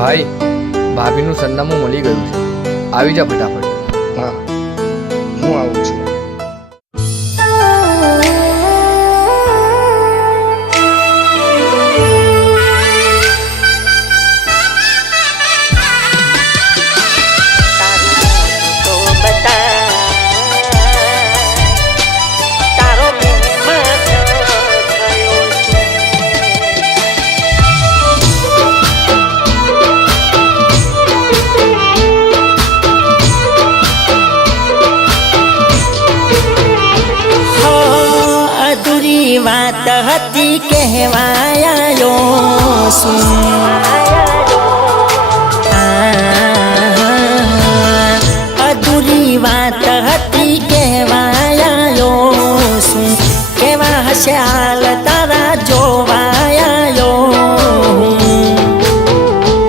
ભાઈ, ભાભીનું સરનામું મળી ગયું છે, આવી જા ફટાફટ. હા, હું આવું છું. વાત હતી કહેવાયો અધૂરી વાત હતી કહેવાયો શું કેવા હશે હાલ તારા જોવાયો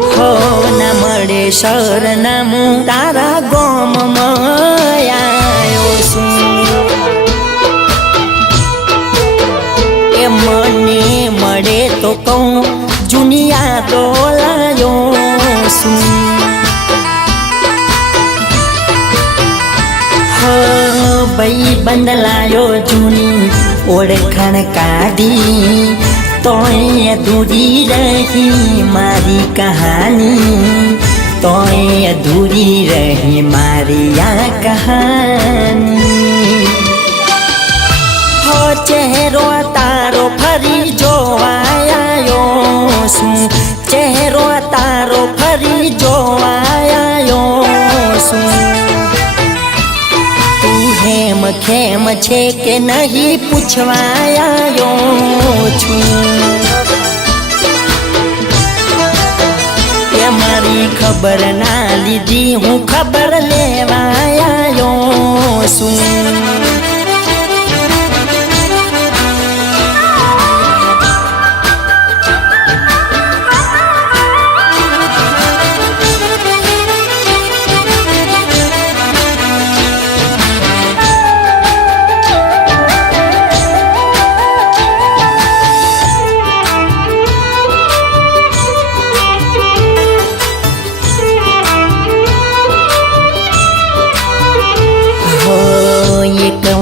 હો ના મળે સરનામું તારા ગોમમાં આવ્યો શું મને મળે તો કહું જૂની યાદો લાયો શું ભાઈ બંદલાયો જૂની ઓળખાણ કાઢી તોય અધૂરી રહી મારી કહાની તોય અધૂરી રહી મારી આ કહાની ચહેરો તારો ફરી જોવાયો શું ચહેરો તારો ફરી જોવાયો શું તું હેમ ખેમ છે કે નહીં પૂછવાયો છું એ મારી ખબર ના લીધી હું ખબર લેવાયો શું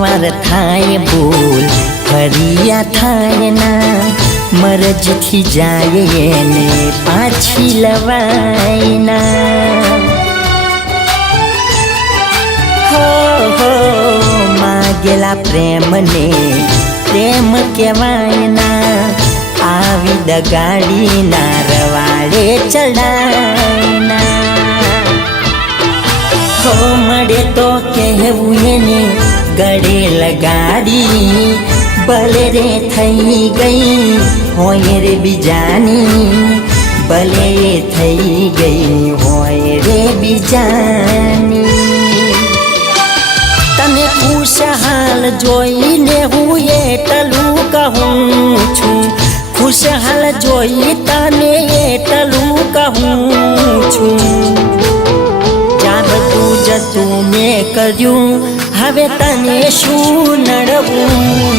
એકવાર થાય ભૂલ ફરિયા થાય ના મરજથી જાય એને પાછી લવાય ના હો માગેલા પ્રેમને પ્રેમ કહેવાય ના આવી દગાડી ના રવાડે ચડાય ના હો મળે તો કહેવું એને ગળે લગાડી ભલે રે થઈ ગઈ હોય રે બીજાની ભલે થઈ ગઈ હોય રે બીજાની તને ખુશહાલ જોઈને હું એટલું કહું છું ખુશહાલ જોઈ તને એટલું કહું છું જાણતું જતું મેં કર્યું હવે તને શું નડવું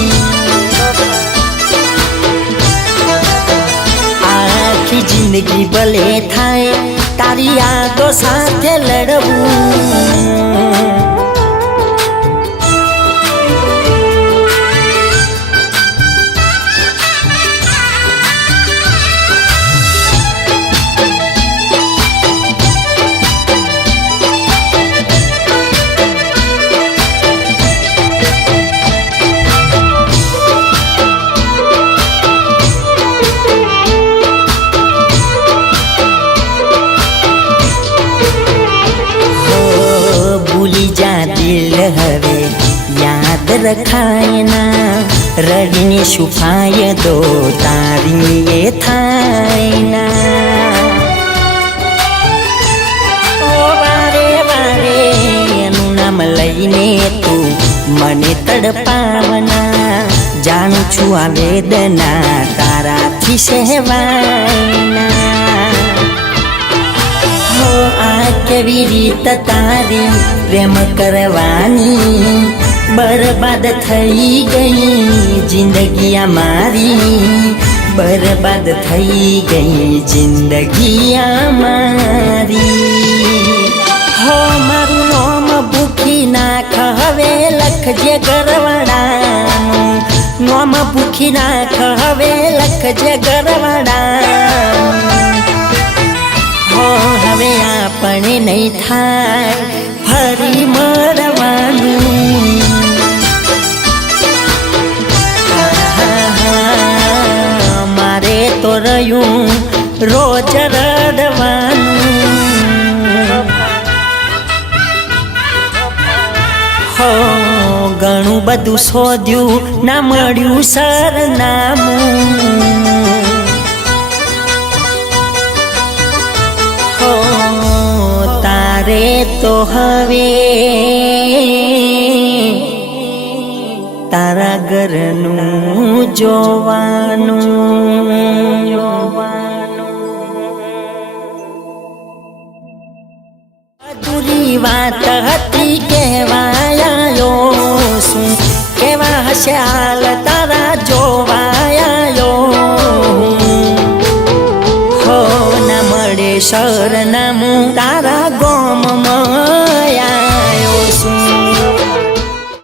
આખી જિંદગી ભલે થાય તારી યાદો સાથે લડવું દિલ હવે યાદ રખાય ના રડીને શું ફાયદો તારી એ થાય ના વારે વારે એનું નામ લઈને તું મને તડપાવના જાણું છું આ વેદના તારાથી સહેવાય ના આ કેવી રીત તારી પ્રેમ કરવાની બરબાદ થઈ ગઈ જિંદગી અમારી બરબાદ થઈ ગઈ જિંદગી અમારી હો મારું નોમ ભૂખી નાખ હવે લખજે ગરવડાનું નોમ ભૂખી નાખ હવે લખજે ગરવડાનું હો હવે આપણે નહીં થાય ફરી મળવાનું મારે તો રહ્યું રોજ રડવાનું હો ઘણું બધું શોધ્યું ના મળ્યું સરનામું હો તારે તો હવે તારા ઘરનું જોવાનું અધૂરી વાત હતી કહેવાયો શું કેવા હશે હાલ તારા જોવાયો હો ના મળે સરનામું તારા